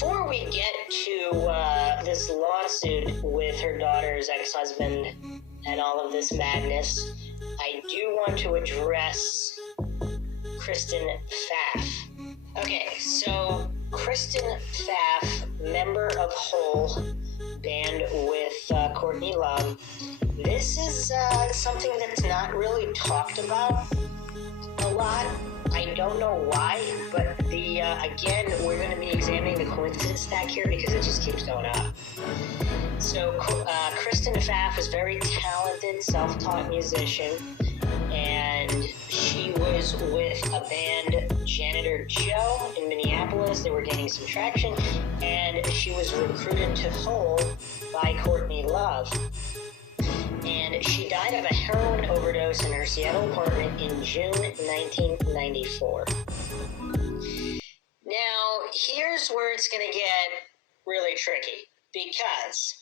before we get to this lawsuit with her daughter's ex-husband and all of this madness, I do want to address Kristen Pfaff. Okay, so Kristen Pfaff, member of Hole, band with Courtney Love. This is something that's not really talked about a lot. I don't know why, but again, we're going to be examining the coincidence stack here because it just keeps going up. So Kristen Pfaff is a very talented, self-taught musician, and she was with a band, Janitor Joe, in Minneapolis. They were gaining some traction, and she was recruited to Hole by Courtney Love. And she died of a heroin overdose in her Seattle apartment in June 1994. Now, here's where it's going to get really tricky, because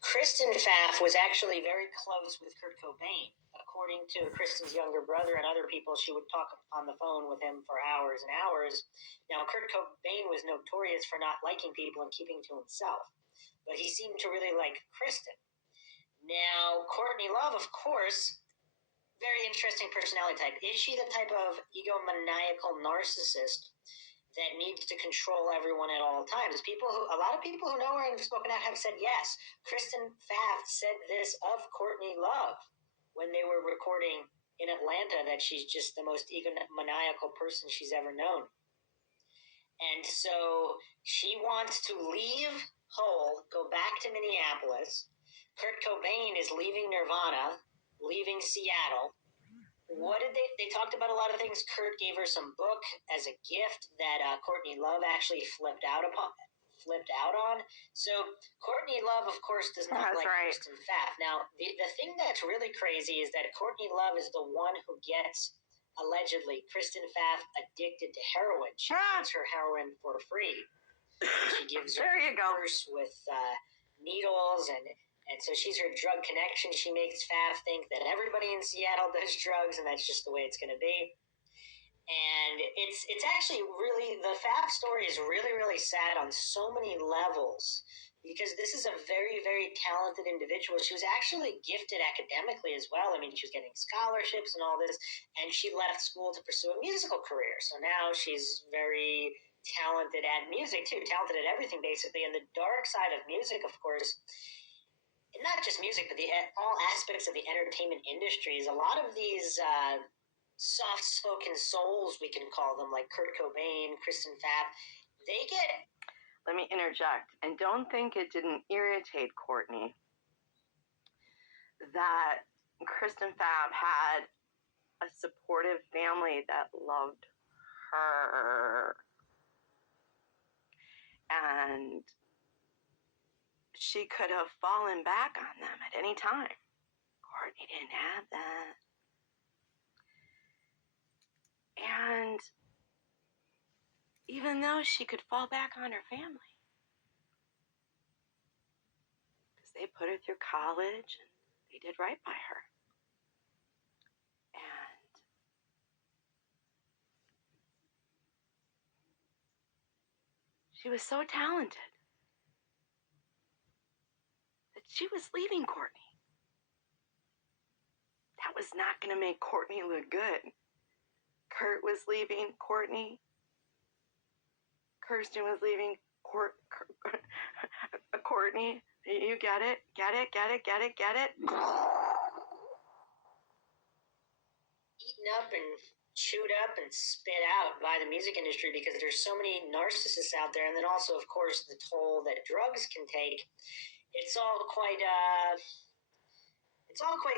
Kristen Pfaff was actually very close with Kurt Cobain. According to Kristen's younger brother and other people, she would talk on the phone with him for hours and hours. Now, Kurt Cobain was notorious for not liking people and keeping to himself, but he seemed to really like Kristen. Now, Courtney Love, of course, very interesting personality type. Is she the type of egomaniacal narcissist that needs to control everyone at all times? A lot of people who know her and have spoken out have said yes. Kristen Pfaff said this of Courtney Love when they were recording in Atlanta, that she's just the most egomaniacal person she's ever known. And so she wants to leave Hole, go back to Minneapolis. Kurt Cobain is leaving Nirvana, leaving Seattle. What did they talked about a lot of things. Kurt gave her some book as a gift that Courtney Love actually flipped out on. So Courtney Love, of course, does not like right. Kristen Pfaff. Now, the thing that's really crazy is that Courtney Love is the one who gets, allegedly, Kristen Pfaff addicted to heroin. She gives her heroin for free. She gives her a purse with needles, and so she's her drug connection. She makes Pfaff think that everybody in Seattle does drugs, and that's just the way it's going to be. And it's actually really, the Pfaff story is really, really sad on so many levels, because this is a very, very talented individual. She was actually gifted academically as well. I mean, she was getting scholarships and all this, and she left school to pursue a musical career. So now she's very talented at music too, talented at everything basically. And the dark side of music, of course, not just music, but all aspects of the entertainment industry, is a lot of these soft-spoken souls, we can call them, like Kurt Cobain, Kristen Pfaff, they get... Let me interject, and don't think it didn't irritate Courtney that Kristen Pfaff had a supportive family that loved her. And she could have fallen back on them at any time. Courtney didn't have that. And even though she could fall back on her family, because they put her through college and they did right by her. And she was so talented that she was leaving Courtney. That was not going to make Courtney look good. Kurt was leaving Courtney. Kirsten was leaving Courtney. You get it? Get it? Get it? Get it? Get it? Eaten up and chewed up and spit out by the music industry, because there's so many narcissists out there, and then also, of course, the toll that drugs can take. It's all quite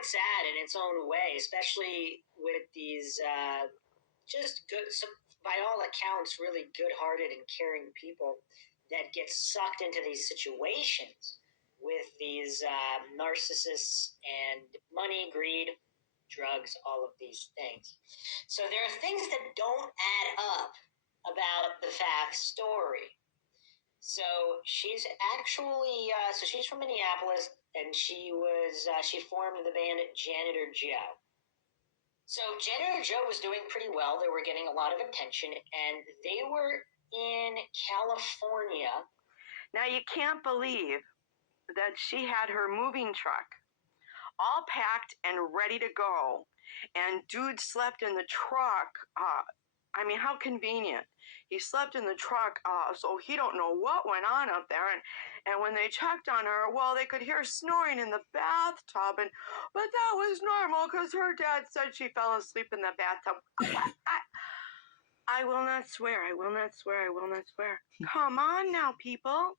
sad in its own way, especially with these just good, by all accounts, really good-hearted and caring people that get sucked into these situations with these narcissists and money, greed, drugs, all of these things. So there are things that don't add up about the Pfaff story. So she's actually, she's from Minneapolis, and she formed the band Janitor Joe. So Janitor Joe was doing pretty well. They were getting a lot of attention, and they were in Oregon, California. Now, you can't believe that she had her moving truck all packed and ready to go, and dude slept in the truck. I mean, how convenient. He slept in the truck, so he don't know what went on up there. And when they checked on her, well, they could hear snoring in the bathtub. But that was normal because her dad said she fell asleep in the bathtub. I will not swear. I will not swear. I will not swear. Come on now, people.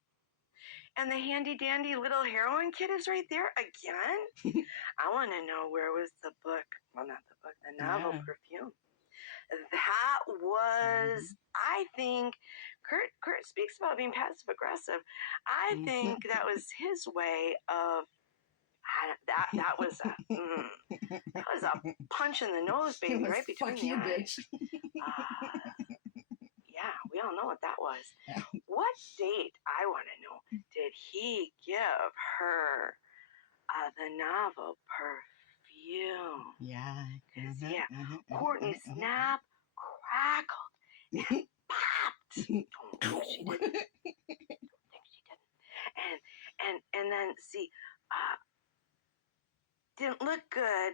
And the handy-dandy little heroin kid is right there again? I want to know, where was the book? Well, not the book, the novel Perfume. That was, I think, Kurt speaks about being passive-aggressive. I think that was his way of, that was a punch in the nose, baby, right between the eyes. Yeah, we all know what that was. What date, I want to know, did he give her the novel Perfume? Yeah. Courtney snap, crackled, and popped. Don't think she didn't. Don't think she didn't. And then, see, didn't look good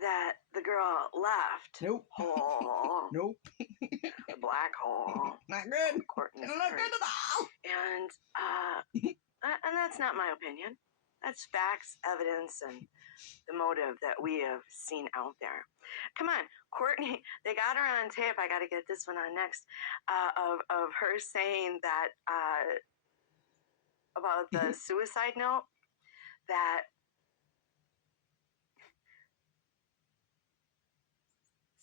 that the girl left. Nope. Hole. Nope. The black hole. Not good. Courtney's Not good at all. And that's not my opinion. That's facts, evidence, and the motive that we have seen out there. Come on, Courtney, they got her on tape. I got to get this one on next. Of her saying that about the suicide note, that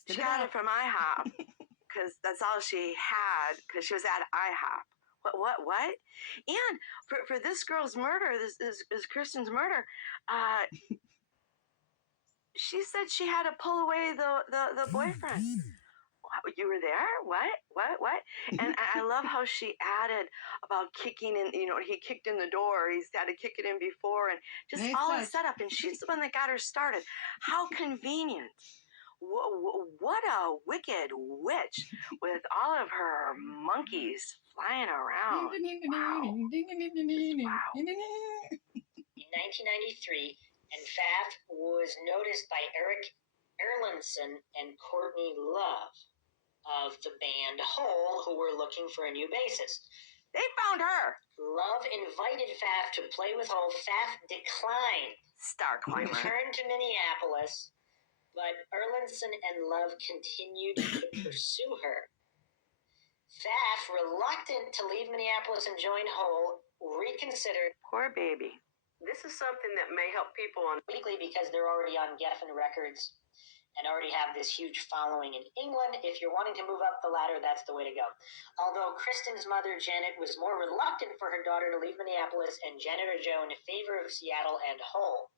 she got it from IHOP because that's all she had, because she was at IHOP. What? And for this girl's murder, this is Kristen's murder, she said she had to pull away the boyfriend. You were there? What? And I love how she added about kicking in, he kicked in the door. He's had to kick it in before, and just all a setup. And she's the one that got her started. How convenient. What a wicked witch with all of her monkeys flying around. Wow. Wow. In 1993, and Pfaff was noticed by Eric Erlandson and Courtney Love of the band Hole, who were looking for a new bassist. They found her. Love invited Pfaff to play with Hole. Pfaff declined. Star climber. Returned to Minneapolis, but Erlandson and Love continued to pursue her. Pfaff, reluctant to leave Minneapolis and join Hole, reconsidered. Poor baby. This is something that may help people on weekly because they're already on Geffen Records and already have this huge following in England. If you're wanting to move up the ladder, that's the way to go. Although Kristen's mother, Janet, was more reluctant for her daughter to leave Minneapolis and janitor Joe in favor of Seattle and Hole.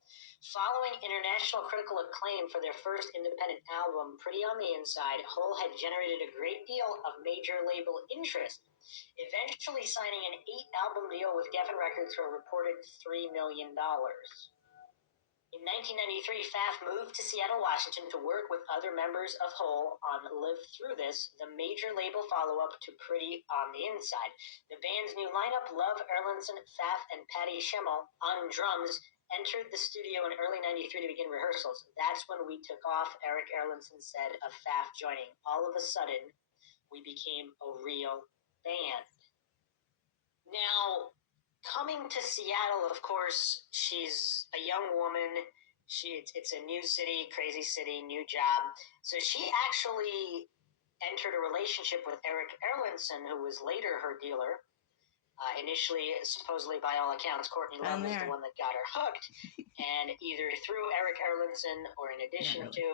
Following international critical acclaim for their first independent album, Pretty on the Inside, Hole had generated a great deal of major label interest, eventually signing an 8-album deal with Geffen Records for a reported $3 million. In 1993, Pfaff moved to Seattle, Washington to work with other members of Hole on Live Through This, the major label follow-up to Pretty on the Inside. The band's new lineup, Love, Erlandson, Pfaff, and Patty Schimmel on drums, entered the studio in early 93 to begin rehearsals. That's when we took off, Eric Erlandson said of Pfaff joining. All of a sudden, we became a real band. Now, coming to Seattle, of course, she's a young woman. It's a new city, crazy city, new job. So she actually entered a relationship with Eric Erlandson, who was later her dealer. Initially, supposedly, by all accounts, Courtney Love was the one that got her hooked, and either through Eric Erlandson or in addition to.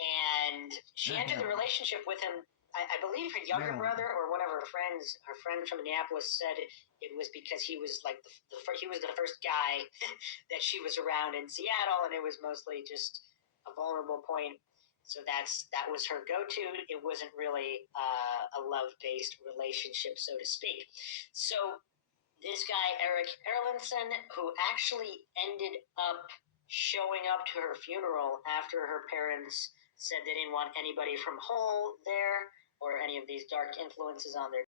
And she entered the relationship with him. I believe her younger brother or one of her friends from Minneapolis said it was because he was like he was the first guy that she was around in Seattle, and it was mostly just a vulnerable point. So that was her go-to. It wasn't really a love-based relationship, so to speak. So this guy, Eric Erlandson, who actually ended up showing up to her funeral after her parents said they didn't want anybody from Hole there or any of these dark influences on their